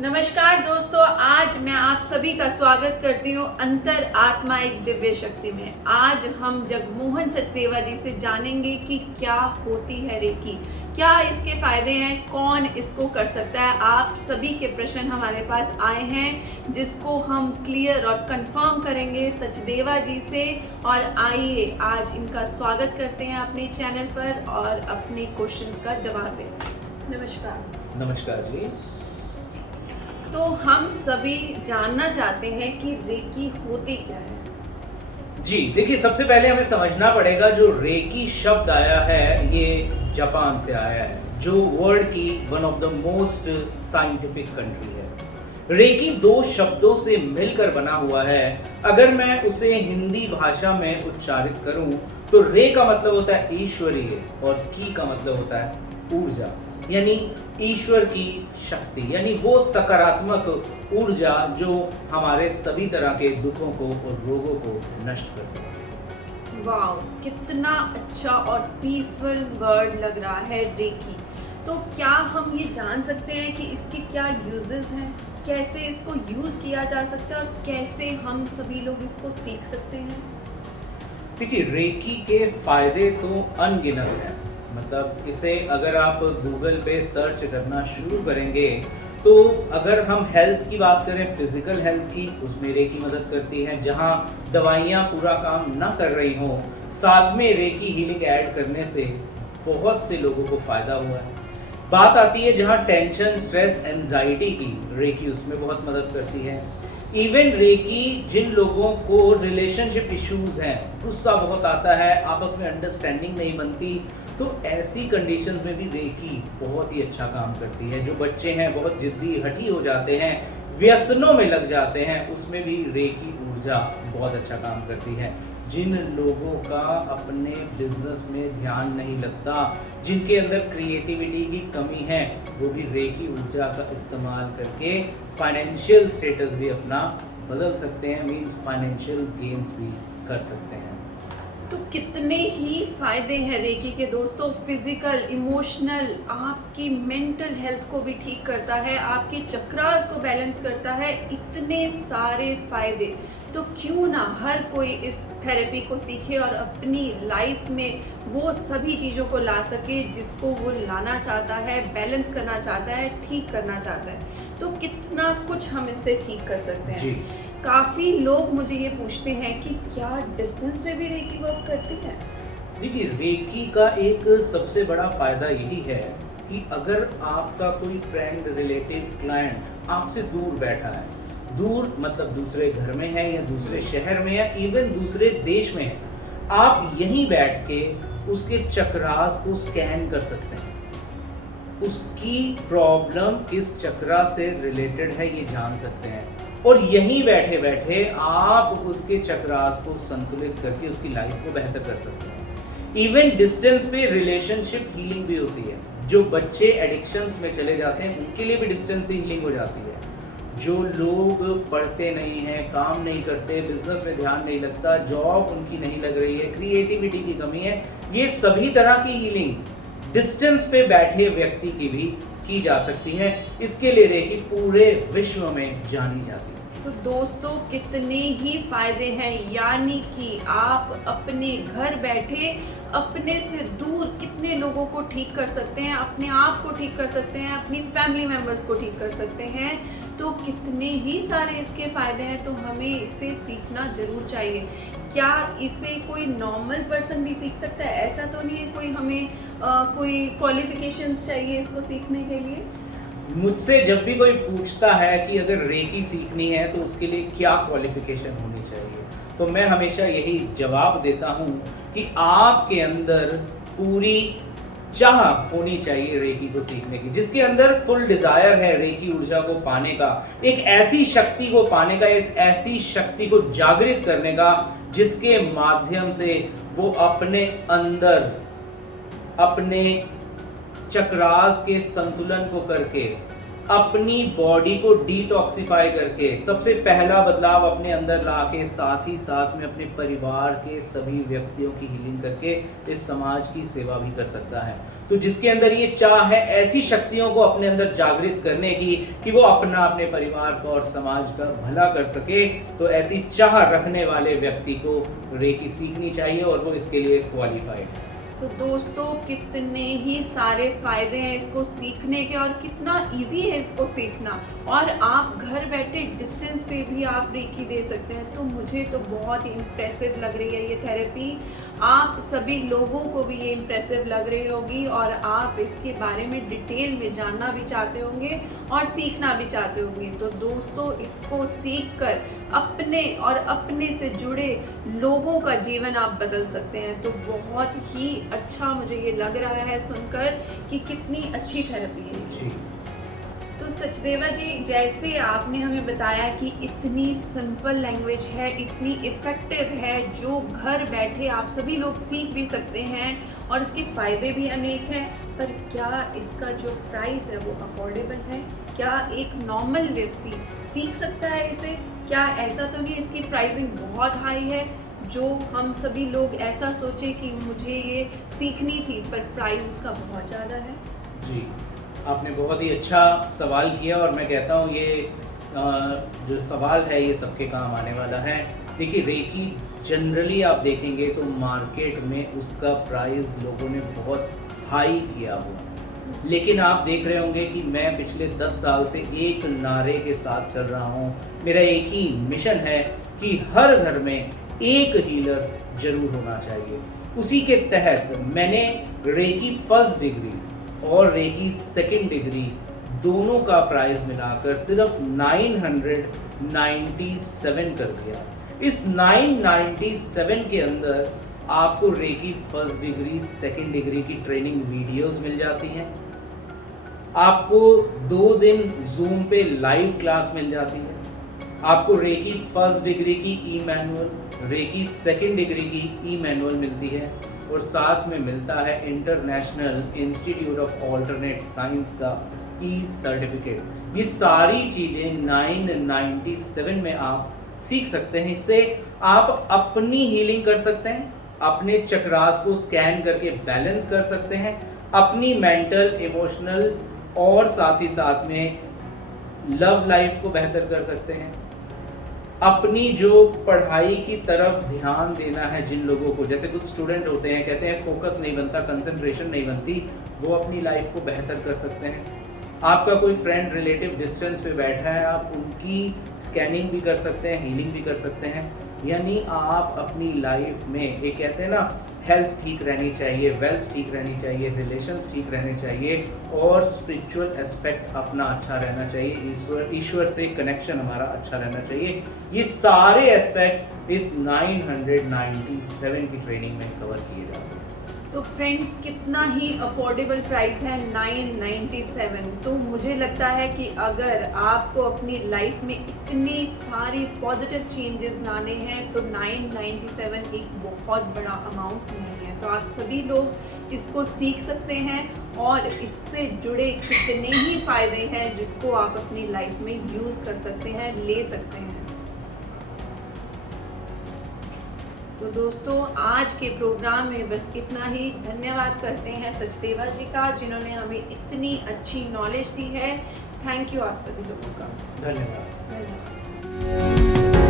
नमस्कार दोस्तों, आज मैं आप सभी का स्वागत करती हूँ अंतर आत्मा एक दिव्य शक्ति में। आज हम जगमोहन सचदेवा जी से जानेंगे कि क्या होती है रेकी, क्या इसके फायदे हैं, कौन इसको कर सकता है। आप सभी के प्रश्न हमारे पास आए हैं जिसको हम क्लियर और कंफर्म करेंगे सचदेवा जी से। और आइए आज इनका स्वागत करते हैं अपने चैनल पर और अपने क्वेश्चंस का जवाब दें। नमस्कार। नमस्कार जी। तो हम सभी जानना चाहते हैं कि रेकी होती क्या है। जी देखिए, सबसे पहले हमें समझना पड़ेगा जो रेकी शब्द आया है ये जापान से आया है, जो वर्ल्ड की one of the most scientific country है। रेकी दो शब्दों से मिलकर बना हुआ है। अगर मैं उसे हिंदी भाषा में उच्चारित करूं तो रे का मतलब होता है ईश्वरीय और की का मतलब होता है ऊर्जा, यानी ईश्वर की शक्ति, यानी वो सकारात्मक ऊर्जा जो हमारे सभी तरह के दुखों को और रोगों को नष्ट कर सकती है। वाह, कितना अच्छा और पीसफुल वर्ड लग रहा है रेकी। तो क्या हम ये जान सकते हैं कि इसके क्या यूजेस हैं, कैसे इसको यूज किया जा सकता है और कैसे हम सभी लोग इसको सीख सकते हैं? देखिए, रेकी के फायदे तो अनगिनत हैं। मतलब इसे अगर आप गूगल पे सर्च करना शुरू करेंगे तो अगर हम हेल्थ की बात करें, फिजिकल हेल्थ की, उसमें रेकी मदद करती है। जहां दवाइयां पूरा काम ना कर रही हों, साथ में रेकी हीलिंग ऐड करने से बहुत से लोगों को फायदा हुआ है। बात आती है जहां टेंशन, स्ट्रेस, एंजाइटी की, रेकी उसमें बहुत मदद करती है। इवन रेकी जिन लोगों को रिलेशनशिप इश्यूज हैं, गुस्सा बहुत आता है, आपस में अंडरस्टैंडिंग नहीं बनती, तो ऐसी कंडीशंस में भी रेकी बहुत ही अच्छा काम करती है। जो बच्चे हैं बहुत जिद्दी हठी हो जाते हैं, व्यसनों में लग जाते हैं, उसमें भी रेकी ऊर्जा बहुत अच्छा काम करती है। जिन लोगों का अपने बिजनेस में ध्यान नहीं लगता, जिनके अंदर क्रिएटिविटी की कमी है, वो भी रेकी ऊर्जा का इस्तेमाल करके फाइनेंशियल स्टेटस भी अपना बदल सकते हैं, मींस फाइनेंशियल गेन्स भी कर सकते हैं। तो कितने ही फायदे हैं रेकी के दोस्तों। फिजिकल, इमोशनल, आपकी मेंटल हेल्थ को भी ठीक करता है, आपकी चक्रास को बैलेंस करता है, इतने सारे फायदे। तो क्यों ना हर कोई इस थेरेपी को सीखे और अपनी लाइफ में वो सभी चीज़ों को ला सके जिसको वो लाना चाहता है, बैलेंस करना चाहता है, ठीक करना चाहता है। तो कितना कुछ हम इससे ठीक कर सकते हैं। जी। काफ़ी लोग मुझे ये पूछते हैं कि क्या डिस्टेंस में भी रेकी वर्क करती है? देखिए, रेकी का एक सबसे बड़ा फायदा यही है कि अगर आपका कोई फ्रेंड, रिलेटिव, क्लाइंट आपसे दूर बैठा है, दूर मतलब दूसरे घर में है या दूसरे शहर में है, इवन दूसरे देश में है, आप यहीं बैठ के उसके चक्रास को स्कैन कर सकते हैं। उसकी प्रॉब्लम किस चक्रा से रिलेटेड है ये जान सकते हैं, और यहीं बैठे बैठे आप उसके चक्रास को संतुलित करके उसकी लाइफ को बेहतर कर सकते हैं। इवन डिस्टेंस पे रिलेशनशिप हीलिंग भी होती है। जो बच्चे एडिक्शंस में चले जाते हैं उनके लिए भी डिस्टेंस से हीलिंग हो जाती है। जो लोग पढ़ते नहीं हैं, काम नहीं करते, बिजनेस में ध्यान नहीं लगता, जॉब उनकी नहीं लग रही है, क्रिएटिविटी की कमी है, ये सभी तरह की हीलिंग डिस्टेंस पे बैठे व्यक्ति की भी की जा सकती है। इसके लिए रेकी पूरे विश्व में जानी जाती है। तो दोस्तों, कितने ही फायदे हैं, यानी कि आप अपने घर बैठे अपने से दूर कितने लोगों को ठीक कर सकते हैं, अपने आप को ठीक कर सकते हैं, अपनी फैमिली मेम्बर्स को ठीक कर सकते हैं। तो कितने ही सारे इसके फायदे हैं, तो हमें इसे सीखना जरूर चाहिए। क्या इसे कोई नॉर्मल पर्सन भी सीख सकता है? ऐसा तो नहीं है कोई हमें कोई क्वालिफिकेशंस चाहिए इसको सीखने के लिए? मुझसे जब भी कोई पूछता है कि अगर रेकी सीखनी है तो उसके लिए क्या क्वालिफिकेशन होनी चाहिए, तो मैं हमेशा यही जवाब देता हूँ कि आपके अंदर पूरी चाह होनी चाहिए रेकी को सीखने की। जिसके अंदर फुल डिजायर है रेकी ऊर्जा को पाने का, एक ऐसी शक्ति को पाने का, एक ऐसी शक्ति को जागृत करने का जिसके माध्यम से वो अपने अंदर अपने चक्रास के संतुलन को करके अपनी बॉडी को डिटॉक्सिफाई करके सबसे पहला बदलाव अपने अंदर लाके साथ ही साथ में अपने परिवार के सभी व्यक्तियों की हीलिंग करके इस समाज की सेवा भी कर सकता है। तो जिसके अंदर ये चाह है ऐसी शक्तियों को अपने अंदर जागृत करने की कि वो अपने परिवार का और समाज का भला कर सके, तो ऐसी चाह रखने वाले व्यक्ति को रेकी सीखनी चाहिए और वो इसके लिए क्वालिफाइड है। तो दोस्तों कितने ही सारे फायदे हैं इसको सीखने के और कितना इजी है इसको सीखना, और आप घर बैठे डिस्टेंस पे भी आप रेकी दे सकते हैं। तो मुझे तो बहुत ही इम्प्रेसिव लग रही है ये थेरेपी, आप सभी लोगों को भी ये इम्प्रेसिव लग रही होगी और आप इसके बारे में डिटेल में जानना भी चाहते होंगे और सीखना भी चाहते होंगे। तो दोस्तों इसको सीख कर अपने और अपने से जुड़े लोगों का जीवन आप बदल सकते हैं। तो बहुत ही अच्छा मुझे ये लग रहा है सुनकर कि कितनी अच्छी थेरेपी है जी। तो सचदेवा जी, जैसे आपने हमें बताया कि इतनी सिंपल लैंग्वेज है, इतनी इफ़ेक्टिव है, जो घर बैठे आप सभी लोग सीख भी सकते हैं और इसके फ़ायदे भी अनेक हैं, पर क्या इसका जो प्राइस है वो अफोर्डेबल है? क्या एक नॉर्मल व्यक्ति सीख सकता है इसे? क्या ऐसा तो नहीं इसकी प्राइसिंग बहुत हाई है जो हम सभी लोग ऐसा सोचे कि मुझे ये सीखनी थी पर प्राइस इसका बहुत ज़्यादा है? जी, आपने बहुत ही अच्छा सवाल किया और मैं कहता हूँ ये जो सवाल है ये सबके काम आने वाला है। देखिए, रेकी जनरली आप देखेंगे तो मार्केट में उसका प्राइस लोगों ने बहुत हाई किया हुआ, लेकिन आप देख रहे होंगे कि मैं पिछले 10 साल से एक नारे के साथ चल रहा हूँ। मेरा एक ही मिशन है कि हर घर में एक हीलर जरूर होना चाहिए। उसी के तहत मैंने रेकी फर्स्ट डिग्री और रेकी सेकंड डिग्री दोनों का प्राइस मिलाकर सिर्फ 997 कर दिया। इस 997 के अंदर आपको reiki first degree second degree की ट्रेनिंग वीडियोस मिल जाती हैं, आपको 2 दिन जूम पे लाइव क्लास मिल जाती है, आपको रेकी फर्स्ट डिग्री की ई मैनुअल, रेकी सेकंड डिग्री की ई मैनुअल मिलती है और साथ में मिलता है international institute of alternate science का ई सर्टिफिकेट। ये सारी चीज़ें 997 में आप सीख सकते हैं। इससे आप अपनी हीलिंग कर सकते हैं, अपने चक्रास को स्कैन करके बैलेंस कर सकते हैं, अपनी मेंटल, इमोशनल और साथ ही साथ में लव लाइफ को बेहतर कर सकते हैं। अपनी जो पढ़ाई की तरफ ध्यान देना है जिन लोगों को, जैसे कुछ स्टूडेंट होते हैं कहते हैं फोकस नहीं बनता, कंसंट्रेशन नहीं बनती, वो अपनी लाइफ को बेहतर कर सकते हैं। आपका कोई फ्रेंड रिलेटिव डिस्टेंस पे बैठा है, आप उनकी स्कैनिंग भी कर सकते हैं, हीलिंग भी कर सकते हैं। यानी आप अपनी लाइफ में, ये कहते हैं ना, हेल्थ ठीक रहनी चाहिए, वेल्थ ठीक रहनी चाहिए, रिलेशंस ठीक रहने चाहिए और स्पिरिचुअल एस्पेक्ट अपना अच्छा रहना चाहिए, ईश्वर से कनेक्शन हमारा अच्छा रहना चाहिए। ये सारे एस्पेक्ट इस 997 की ट्रेनिंग में कवर किए जाते हैं। तो फ्रेंड्स, कितना ही अफोर्डेबल प्राइस है 997। तो मुझे लगता है कि अगर आपको अपनी लाइफ में इतनी सारी पॉजिटिव चेंजेस लाने हैं तो 997 एक बहुत बड़ा अमाउंट नहीं है। तो आप सभी लोग इसको सीख सकते हैं और इससे जुड़े कितने ही फायदे हैं जिसको आप अपनी लाइफ में यूज़ कर सकते हैं, ले सकते हैं। तो दोस्तों, आज के प्रोग्राम में बस इतना ही। धन्यवाद करते हैं सचदेवा जी का, जिन्होंने हमें इतनी अच्छी नॉलेज दी है। थैंक यू आप सभी लोगों का। धन्यवाद। धन्यवाद।